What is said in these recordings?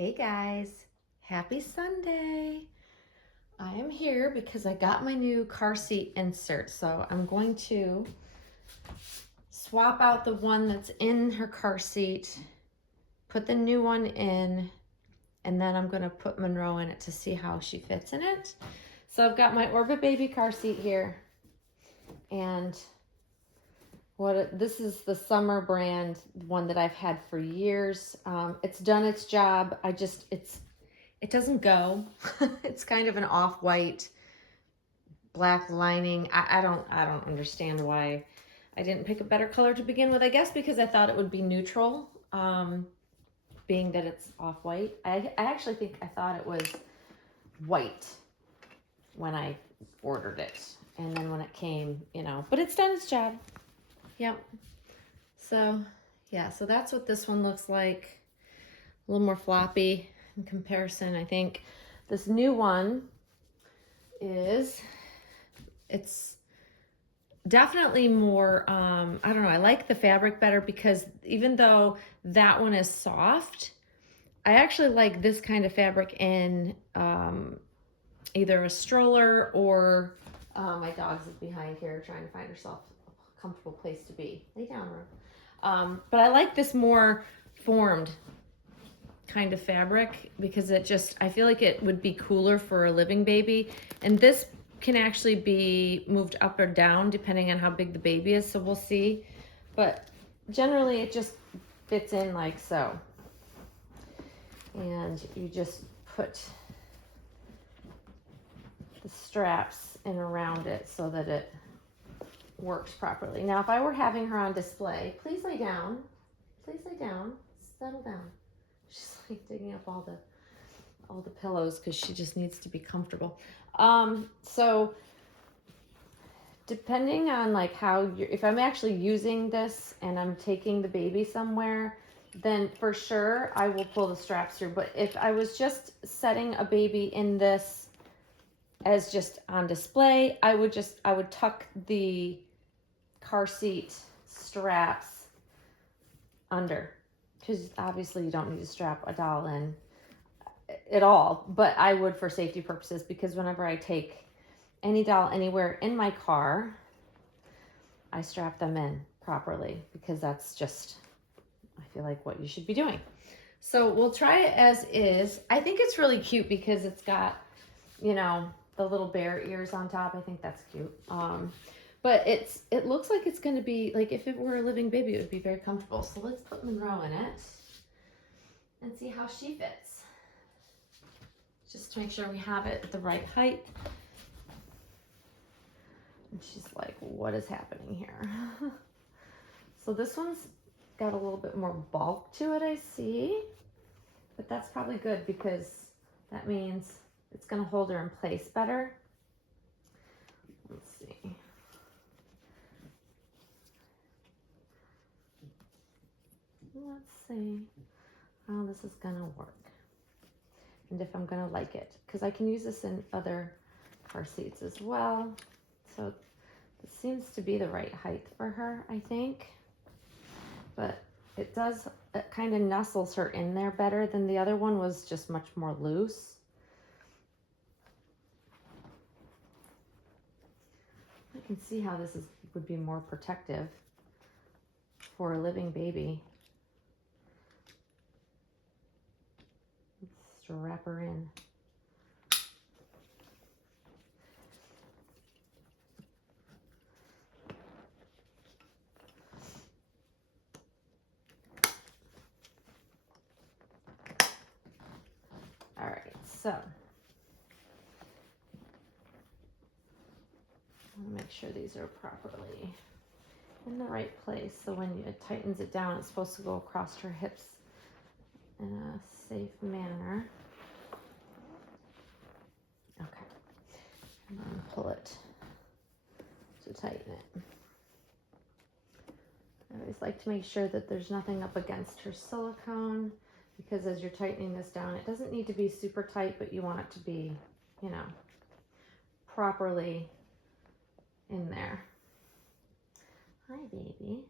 Hey guys, happy Sunday. I am here because I got my new car seat insert. So I'm going to swap out the one that's in her car seat, put the new one in, and then I'm going to put Monroe in it to see how she fits in it. So I've got my Orbit Baby car seat here, and this is the Summer brand one that I've had for years. It's done its job. It doesn't go. It's kind of an off-white black lining. I don't understand why I didn't pick a better color to begin with. I guess because I thought it would be neutral, being that it's off-white. I actually think I thought it was white when I ordered it. And then when it came, but it's done its job. Yep. So, yeah, so that's what this one looks like. A little more floppy in comparison. I think this new one it's definitely more, I don't know, I like the fabric better because even though that one is soft, I actually like this kind of fabric in either a stroller or my dog's is behind here trying to find herself a comfortable place to be. Lay down, Rue. But I like this more formed kind of fabric because I feel like it would be cooler for a living baby. And this can actually be moved up or down depending on how big the baby is, so we'll see. But generally it just fits in like so. And you just put the straps in around it so that it works properly. Now, if I were having her on display, please lay down. Please lay down. Settle down. She's like digging up all the pillows because she just needs to be comfortable. So depending on like if I'm actually using this and I'm taking the baby somewhere, then for sure I will pull the straps through. But if I was just setting a baby in this as just on display, I would tuck the car seat straps under, because obviously you don't need to strap a doll in at all, but I would for safety purposes, because whenever I take any doll anywhere in my car, I strap them in properly, because that's just, I feel like, what you should be doing. So we'll try it as is. I think it's really cute because it's got, the little bear ears on top. I think that's cute. But it looks like it's going to be, like, if it were a living baby, it would be very comfortable. So let's put Monroe in it and see how she fits. Just to make sure we have it at the right height. And she's like, what is happening here? So this one's got a little bit more bulk to it, I see. But that's probably good because that means it's going to hold her in place better. Let's see. Let's see how this is going to work. And if I'm going to like it. Because I can use this in other car seats as well. So this seems to be the right height for her, I think. But it kind of nestles her in there better than the other one was just much more loose. I can see how this would be more protective for a living baby. Let's strap her in. All right, so I'll make sure these are properly in the right place. So when it tightens it down, it's supposed to go across her hips in a safe manner. Okay, and then pull it to tighten it. I always like to make sure that there's nothing up against her silicone, because as you're tightening this down, it doesn't need to be super tight, but you want it to be, properly in there. Hi, baby.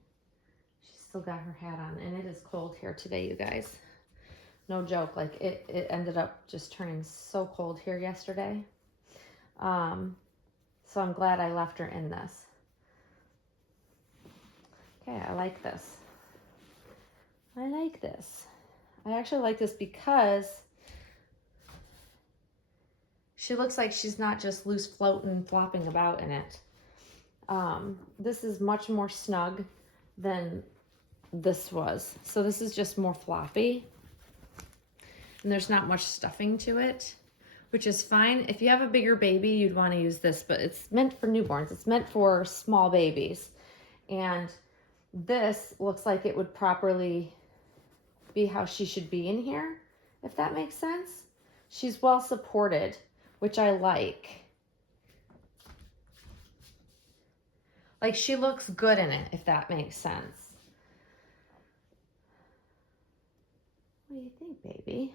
She's still got her hat on, and it is cold here today, you guys. No joke. Like it ended up just turning so cold here yesterday. So I'm glad I left her in this. Okay, I like this. I like this. I actually like this because she looks like she's not just loose floating, flopping about in it. This is much more snug than this was. So this is just more floppy. And there's not much stuffing to it, which is fine. If you have a bigger baby, you'd want to use this, but it's meant for newborns. It's meant for small babies. And this looks like it would properly be how she should be in here, if that makes sense. She's well supported, which I like. Like she looks good in it, if that makes sense. What do you think, baby?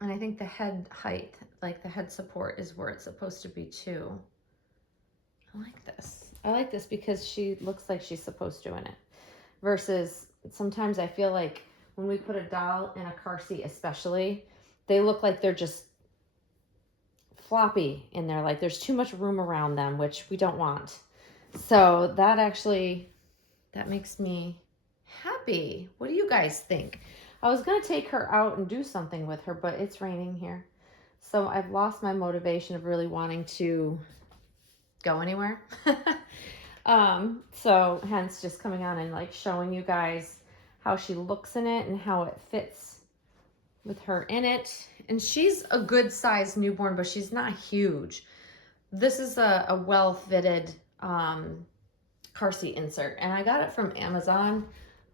And I think the head height, like the head support is where it's supposed to be too. I like this. I like this because she looks like she's supposed to in it. Versus sometimes I feel like when we put a doll in a car seat especially, they look like they're just floppy in there. Like there's too much room around them, which we don't want. So that makes me happy. What do you guys think? I was going to take her out and do something with her, but it's raining here. So I've lost my motivation of really wanting to go anywhere. So hence just coming on and like showing you guys how she looks in it and how it fits with her in it. And she's a good sized newborn, but she's not huge. This is a well-fitted car seat insert, and I got it from Amazon.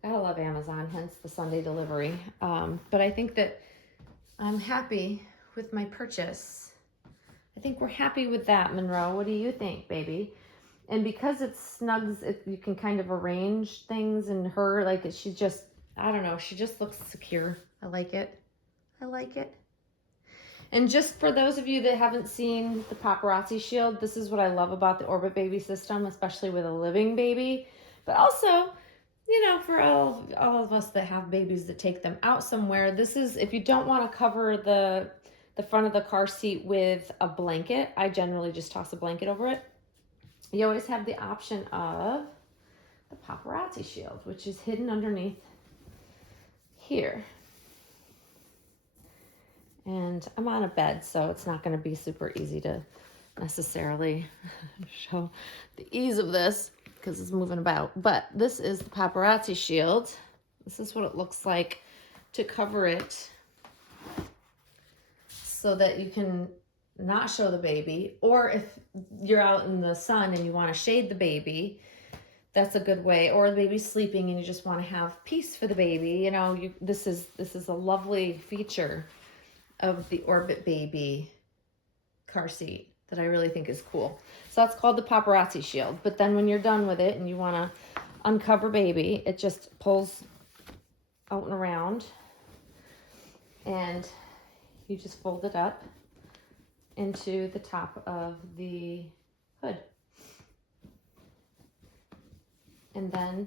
Gotta love Amazon, hence the Sunday delivery. But I think that I'm happy with my purchase. I think we're happy with that, Monroe. What do you think, baby? And because it snugs, you can kind of arrange things in her, like she just, I don't know, she just looks secure. I like it. I like it. And just for those of you that haven't seen the paparazzi shield, this is what I love about the Orbit Baby system, especially with a living baby. But also, you know, for all of us that have babies that take them out somewhere, this is, if you don't want to cover the front of the car seat with a blanket, I generally just toss a blanket over it. You always have the option of the paparazzi shield, which is hidden underneath here. And I'm on a bed, so it's not going to be super easy to necessarily show the ease of this because it's moving about. But this is the paparazzi shield. This is what it looks like to cover it so that you can not show the baby. Or if you're out in the sun and you want to shade the baby, that's a good way. Or the baby's sleeping and you just want to have peace for the baby. You know, this is a lovely feature of the Orbit Baby car seat that I really think is cool. So that's called the paparazzi shield. But then when you're done with it and you want to uncover baby, it just pulls out and around and you just fold it up into the top of the hood. And then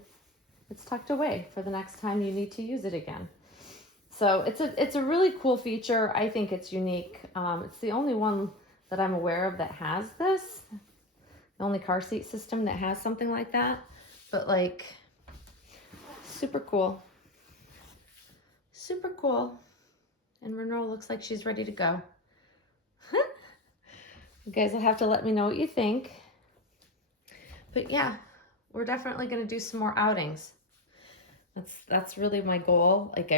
it's tucked away for the next time you need to use it again. So it's a really cool feature. I think it's unique. It's the only one that I'm aware of that has this. The only car seat system that has something like that. But like, super cool. Super cool. And Monroe looks like she's ready to go. You guys will have to let me know what you think. But yeah, we're definitely going to do some more outings. That's really my goal. Like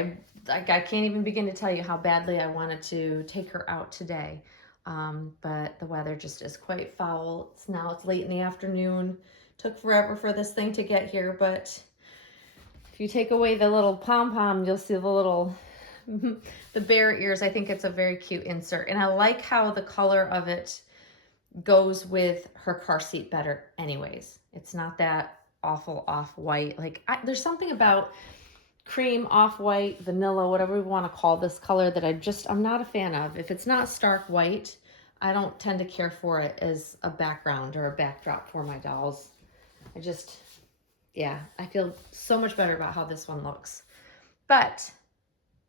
I can't even begin to tell you how badly I wanted to take her out today. But the weather just is quite foul. It's late in the afternoon. Took forever for this thing to get here, but if you take away the little pom-pom, you'll see the little the bear ears. I think it's a very cute insert. And I like how the color of it goes with her car seat better anyways. It's not that awful off-white. Like there's something about cream, off-white, vanilla, whatever we want to call this color that I'm not a fan of. If it's not stark white, I don't tend to care for it as a background or a backdrop for my dolls. Yeah, I feel so much better about how this one looks. But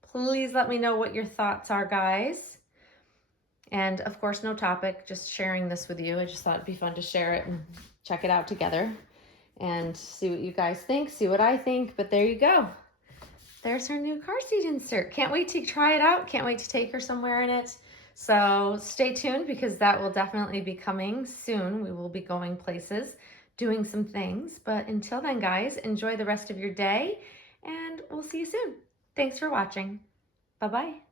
please let me know what your thoughts are, guys. And of course, no topic, just sharing this with you. I just thought it'd be fun to share it and check it out together and see what you guys think, see what I think. But there you go. There's her new car seat insert. Can't wait to try it out. Can't wait to take her somewhere in it. So stay tuned because that will definitely be coming soon. We will be going places, doing some things. But until then, guys, enjoy the rest of your day and we'll see you soon. Thanks for watching. Bye-bye.